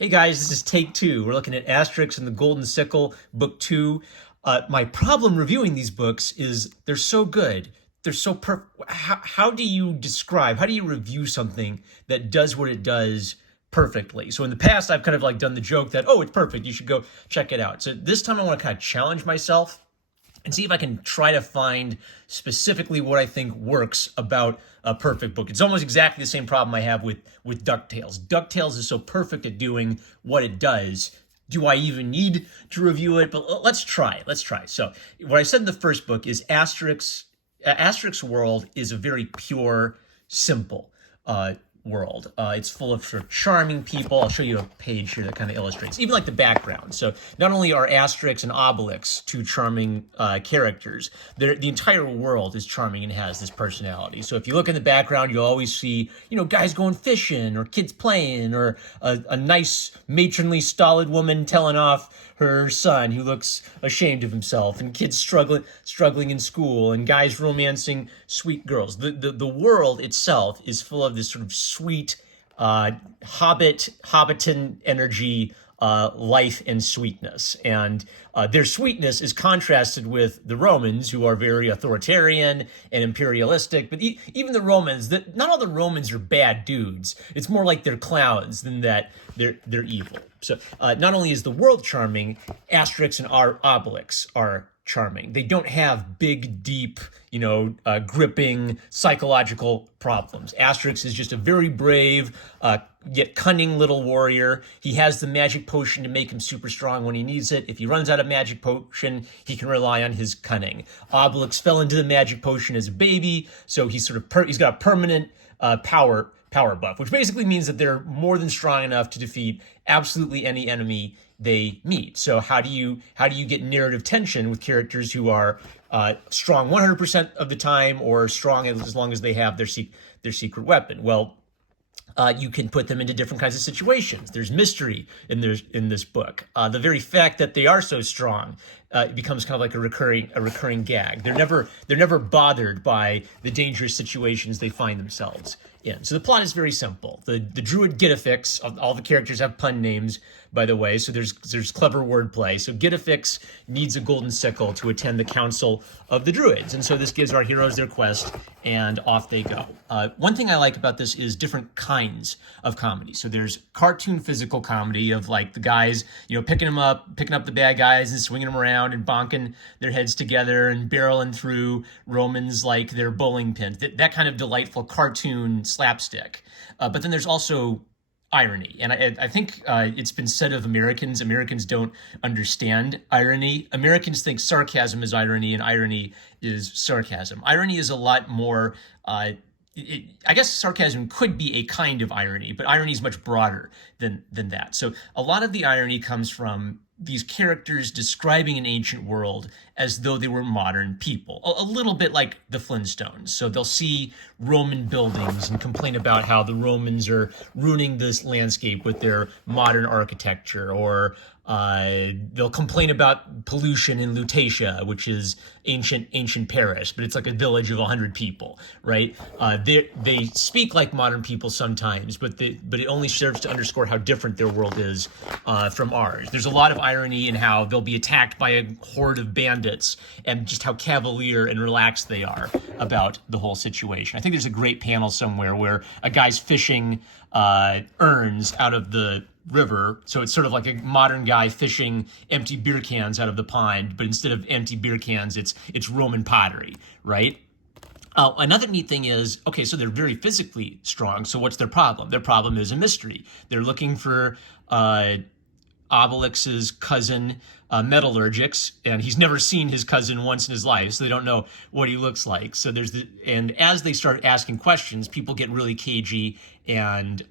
Hey guys, this is take two. We're looking at Asterix and the Golden Sickle, book two. My problem reviewing these books is they're so good. They're so how do you describe, how do you review something that does what it does perfectly? So in the past, I've kind of like done the joke that, oh, it's perfect, you should go check it out. So this time I want to kind of challenge myself and see if I can try to find specifically what I think works about a perfect book. It's almost exactly the same problem I have with DuckTales. DuckTales is so perfect at doing what it does. Do I even need to review it? But let's try. So what I said in the first book is Asterix world is a very pure, simple world. It's full of sort of charming people. I'll show you a page here that kind of illustrates, even like the background. So not only are Asterix and Obelix two charming characters, the entire world is charming and has this personality. So if you look in the background, you'll always see, guys going fishing or kids playing or a nice matronly stolid woman telling off her son who looks ashamed of himself, and kids struggling in school, and guys romancing sweet girls. The world itself is full of this sort of sweet Hobbiton energy, life and sweetness. And their sweetness is contrasted with the Romans, who are very authoritarian and imperialistic. But even the Romans, not all the Romans are bad dudes. It's more like they're clowns than that they're evil. So not only is the world charming, Asterix and Obelix are charming. They don't have big, deep, gripping psychological problems. Asterix is just a very brave, yet cunning little warrior. He has the magic potion to make him super strong when he needs it. If he runs out of magic potion, he can rely on his cunning. Obelix fell into the magic potion as a baby, so he's he's got a permanent power buff, which basically means that they're more than strong enough to defeat absolutely any enemy they meet. So how do you get narrative tension with characters who are strong 100% of the time, or strong as long as they have their secret weapon? Well, you can put them into different kinds of situations. There's mystery in this book. The very fact that they are so strong becomes kind of like a recurring gag. They're never bothered by the dangerous situations they find themselves in. So the plot is very simple. The druid Getafix, all the characters have pun names, by the way, so there's clever wordplay. So Getafix needs a golden sickle to attend the council of the druids, and so this gives our heroes their quest, and off they go. One thing I like about this is different kinds of comedy. So there's cartoon physical comedy of like the guys, picking up the bad guys and swinging them around and bonking their heads together and barreling through Romans like they're bowling pins. That kind of delightful cartoon slapstick. But then there's also irony. And I think it's been said of Americans don't understand irony. Americans think sarcasm is irony and irony is sarcasm. Irony is a lot more, I guess sarcasm could be a kind of irony, but irony is much broader than that. So a lot of the irony comes from these characters describing an ancient world as though they were modern people, a little bit like the Flintstones. So they'll see Roman buildings and complain about how the Romans are ruining this landscape with their modern architecture, or they'll complain about pollution in Lutetia, which is ancient Paris, but it's like a village of 100 people, right? They speak like modern people sometimes, but it only serves to underscore how different their world is from ours. There's a lot of irony in how they'll be attacked by a horde of bandits, and just how cavalier and relaxed they are about the whole situation. I think there's a great panel somewhere where a guy's fishing urns out of the river, so it's sort of like a modern guy fishing empty beer cans out of the pond, but instead of empty beer cans, it's Roman pottery, right? Another neat thing is, okay, so they're very physically strong, so what's their problem? Their problem is a mystery. They're looking for Obelix's cousin, Metallurgix, and he's never seen his cousin once in his life, so they don't know what he looks like. So and as they start asking questions, people get really cagey and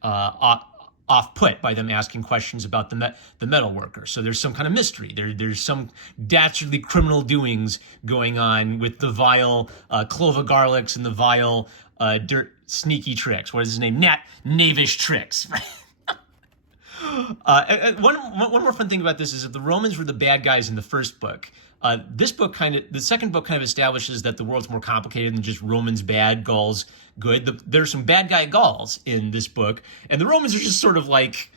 off-put by them asking questions about the metal worker. So there's some kind of mystery. There's some dastardly criminal doings going on with the vile Clova Garlics and the vile sneaky Tricks. What is his name? Knavish Tricks. One more fun thing about this is that the Romans were the bad guys in the first book. The second book kind of establishes that the world's more complicated than just Romans bad, Gauls good. There's some bad guy Gauls in this book, and the Romans are just sort of like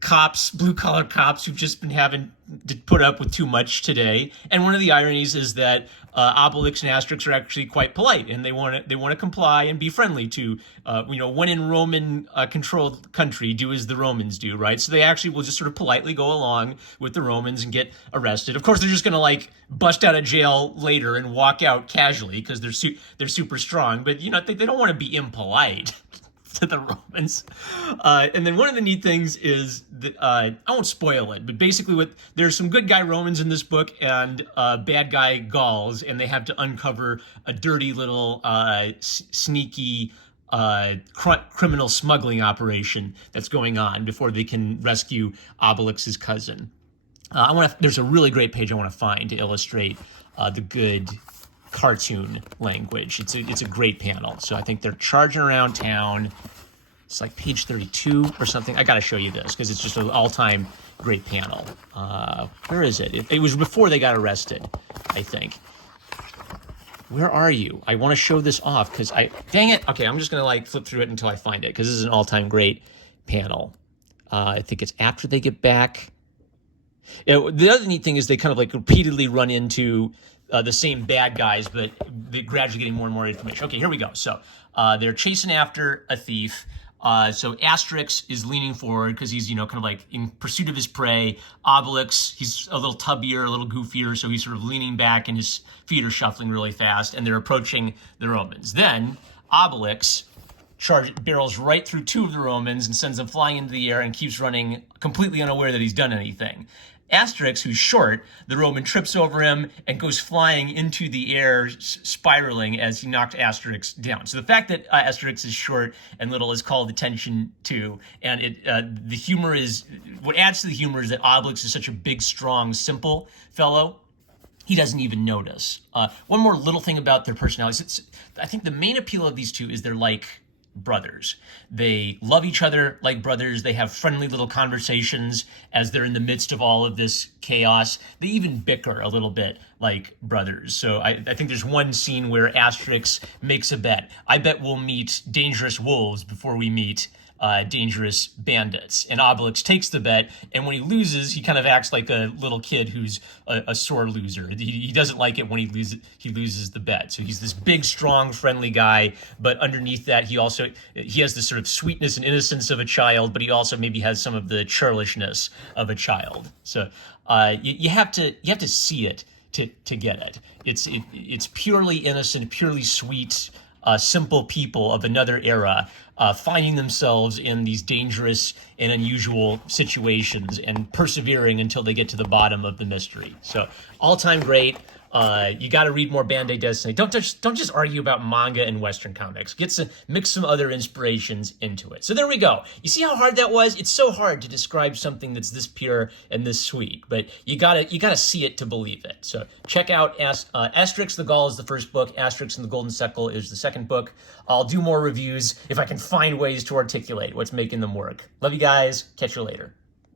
cops, blue-collar cops who've just been having to put up with too much today. And one of the ironies is that Obelix and Asterix are actually quite polite, and they want to comply and be friendly to, when in Roman controlled country, do as the Romans do, right? So they actually will just sort of politely go along with the Romans and get arrested. Of course, they're just going to like bust out of jail later and walk out casually because they're super strong, but they don't want to be impolite to the Romans. And then one of the neat things is that I won't spoil it, but basically there's some good guy Romans in this book and bad guy Gauls, and they have to uncover a dirty little sneaky criminal smuggling operation that's going on before they can rescue Obelix's cousin. There's a really great page I want to find to illustrate the good cartoon language. It's a great panel. So I think they're charging around town. It's like page 32 or something. I got to show you this because it's just an all-time great panel. Where is it? It was before they got arrested, I think. Where are you? I want to show this off because dang it. Okay, I'm just going to like flip through it until I find it because this is an all-time great panel. I think it's after they get back. The other neat thing is they kind of like repeatedly run into the same bad guys, but they're gradually getting more and more information. Okay, here we go. So they're chasing after a thief. So Asterix is leaning forward because he's, kind of like in pursuit of his prey. Obelix, he's a little tubbier, a little goofier, so he's sort of leaning back and his feet are shuffling really fast, and they're approaching the Romans. Then Obelix barrels right through two of the Romans and sends them flying into the air and keeps running completely unaware that he's done anything. Asterix, who's short, the Roman trips over him and goes flying into the air, spiraling as he knocked Asterix down. So the fact that Asterix is short and little is called attention to, and the humor is, what adds to the humor is that Obelix is such a big, strong, simple fellow. He doesn't even notice. One more little thing about their personalities. I think the main appeal of these two is they're like brothers. They love each other like brothers. They have friendly little conversations as they're in the midst of all of this chaos. They even bicker a little bit like brothers. So I think there's one scene where Asterix makes a bet. I bet we'll meet dangerous wolves before we meet dangerous bandits. And Obelix takes the bet, and when he loses, he kind of acts like a little kid who's a sore loser. He doesn't like it when he loses the bet. So he's this big, strong, friendly guy, but underneath that, he has this sort of sweetness and innocence of a child, but he also maybe has some of the churlishness of a child. So you have to see it to get it. It's purely innocent, purely sweet, simple people of another era finding themselves in these dangerous and unusual situations and persevering until they get to the bottom of the mystery. So all-time great. You got to read more Band-Aid Destiny. Don't just argue about manga and Western comics. Mix some other inspirations into it. So there we go. You see how hard that was? It's so hard to describe something that's this pure and this sweet, but you gotta see it to believe it. So check out Asterix the Gaul is the first book. Asterix and the Golden Sickle is the second book. I'll do more reviews if I can find ways to articulate what's making them work. Love you guys. Catch you later.